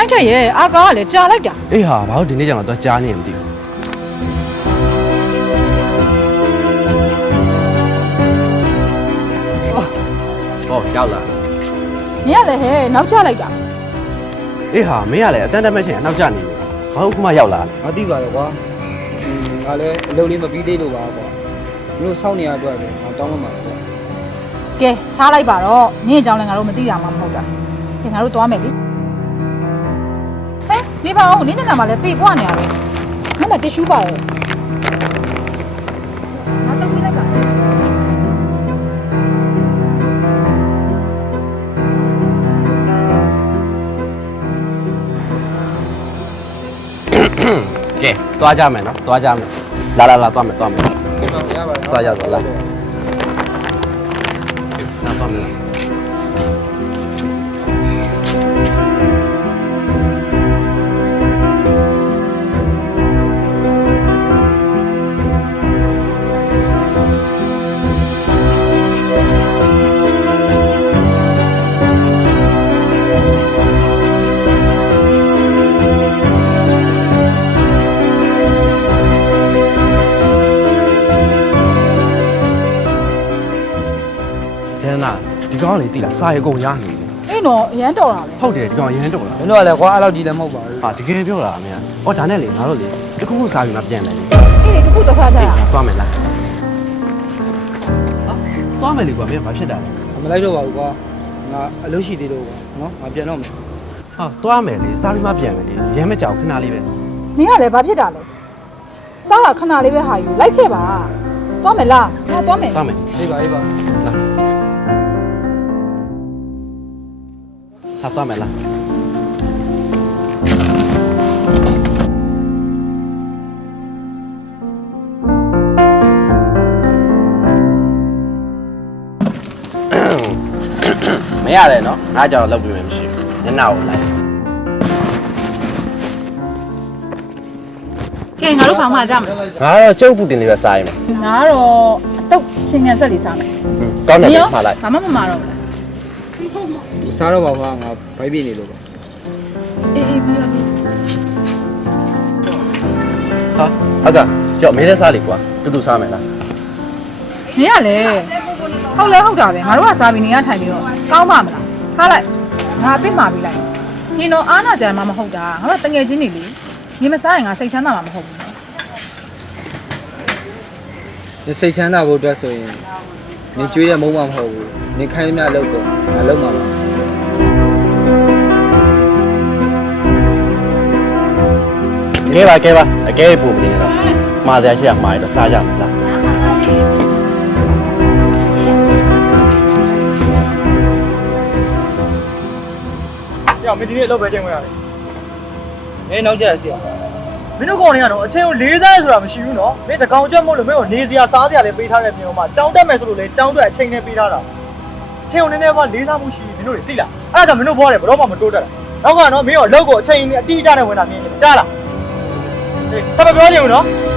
တိုင်းထက်ရဲ့အာကာကလည်းကြာလိုက်တာ အေးဟာဘာလို့ဒီနေ့ကျတော့ကြားနေမှမသိဘူးဟောရောက်လာ နင်ကလည်းဟဲ့နောက်ကျလိုက်တာ အေးဟာမင်းကလည်းအတန်းတက်မဲ့ချင်းအနောက်ကျနေလို့ဘာလို့ခုမှရောက်လာလဲ မသိပါတော့ကွာငါလည်းအလုပ်လေးမပြီးသေးလို့ပါကွာမင်းတို့စောင့်နေရအတွက်ပဲငါတောင်းမှမှာကွာ ကဲထားလိုက်ပါတော့နင့်အကြောင်းလည်းငါတို့မသိတာမှမဟုတ်တာကဲငါတို့သွားမယ်လေဟဲ့နေပါဦးနင့်နဲ့နာမလည်းပြေပွားနေရတယ်ငါမှတစ်ရှူးပါရဲ့ငါတော့ပြလိုက်ပါ ကဲသွားကြမယ်နော်သွားကြမယ်လာသွားမယ်သွားမယ် ဒီမှာရပါတယ် သွားကြတော့လာသွားမယ်နာဒီကောင်လေးတိလားစာရေကုန်ရနေတယ် အေးနော်အရန်တော်တာပဲ ဟုတ်တယ်ဒီကောင်ရမ်းတော့လား မင်းတို့ကလည်းကွာအဲ့လောက်ကြီးလည်းမဟုတ်ပါဘူး ဟာတကယ်ပြောတာအမေ။အော်ဒါနဲ့လေငါတို့လေတခုခုစားပြီးမှပြန်မယ်လေ အေးလေတစ်ခုတော့စားကြရ ။သွားမယ်လား။ဟာသွားမယ်လေကွာမင်းကဘာဖြစ်တာလဲ မလိုက်တော့ပါဘူးကွာငါအလုပ်ရှိသေးလို့ကွာနော်ငါပြန်တော့မယ် ။ဟာသွားမယ်လေစားပြီးမှပြန်မယ်လေ။ရမ်းမကြောက်ခဏလေးပဲ နင်ကလည်းဘာဖြစ်တာလဲစားတာခဏလေးပဲဟာယူလိုက်ခဲ့ပါသွားမယ်လားဟောသွားမယ် ။သွားမယ် အေးပါအေးပါ ။ဟာသွားမယ်လား။မရတယ်နော်ငါကြောက်လောက်ပြီးမှမရှိဘူးညနာကိုလိုကက်ဲငါတို့ဘာမှကြမလဲ ငါတော့ကျုပ်ပူတင်လေးပဲစားရင်မယ် ငါကတော့အတုတ်ချင်းငံဆက်လေးစားမယ် ကောင်းတယ်မှားလိုက် ဘာမှမမှာတော့ဘူး စားတော့ပါကွာငါဘိုက်ပြနေလို့ပါ အေးအေးပြီးတော့ ဟာဟုတ်ကဲ့ကြောက်မင်းလည်းစားလိကွာတူတူစားမယ်လား နင်ကလည်းဟုတ်လဲဟုတ်တာပဲငါတို့ကစားပြီးနေရထိုင်ပြီးတော့ကောင်းပါမလားထားလိုက်ငါအသိမှာပြီးလိုက်နင်တော့အားနာကြမှာမဟုတ်တာငါတို့တငယ်ချင်းတွေလေနင်မစားရင်ငါစိတ်ချမ်းသာမှာမဟုတ်ဘူး နေစိတ်ချမ်းသာဖို့အတွက်ဆိုရင်နေကြွေးတဲ့မုံမှမဟုတ်ဘူးနေခိုင်းသမျှအလုပ်ကိုငါလုပ်မှာပါ ကဲပါအကဲပူမနေတော့မှားစရာရှိရမှားရတော့စားကြမလား ။မင်းဒီနေ့အလုပ်ပဲချိန်ဝင်ရတယ် မင်းနောက်ကျရစီရ ။မင်းတို့ကောင်တွေကတော့အချိန်ကိုလေးစားရဆိုတာမရှိဘူးနော်။မင်းတကောင်ချက်မို့လို့မင်းကိုနေစရာစားစရာလေးပေးထားတဲ့ပြင်မှာကြောင်းတက်မယ်ဆိုလို့လေကြောင်းအတွက်အချိန်နဲ့ပေးထားတာ။အချိန်ကိုနည်းနည်းပါလေးစားမှုရှိရင်မင်းတို့တွေသိလား။အဲ့ဒါကြောင့်မင်းတို့ဘောတယ်ဘယ်တော့မှမတိုးတက်တာ။နောက်ကတော့မင်းရောအလုပ်ကိုအချိန်အတိအကျနဲ့ဝင်တာမြင်ရင်ကြားလား။အေးဆက်မပြောချင်ဘူးနော်။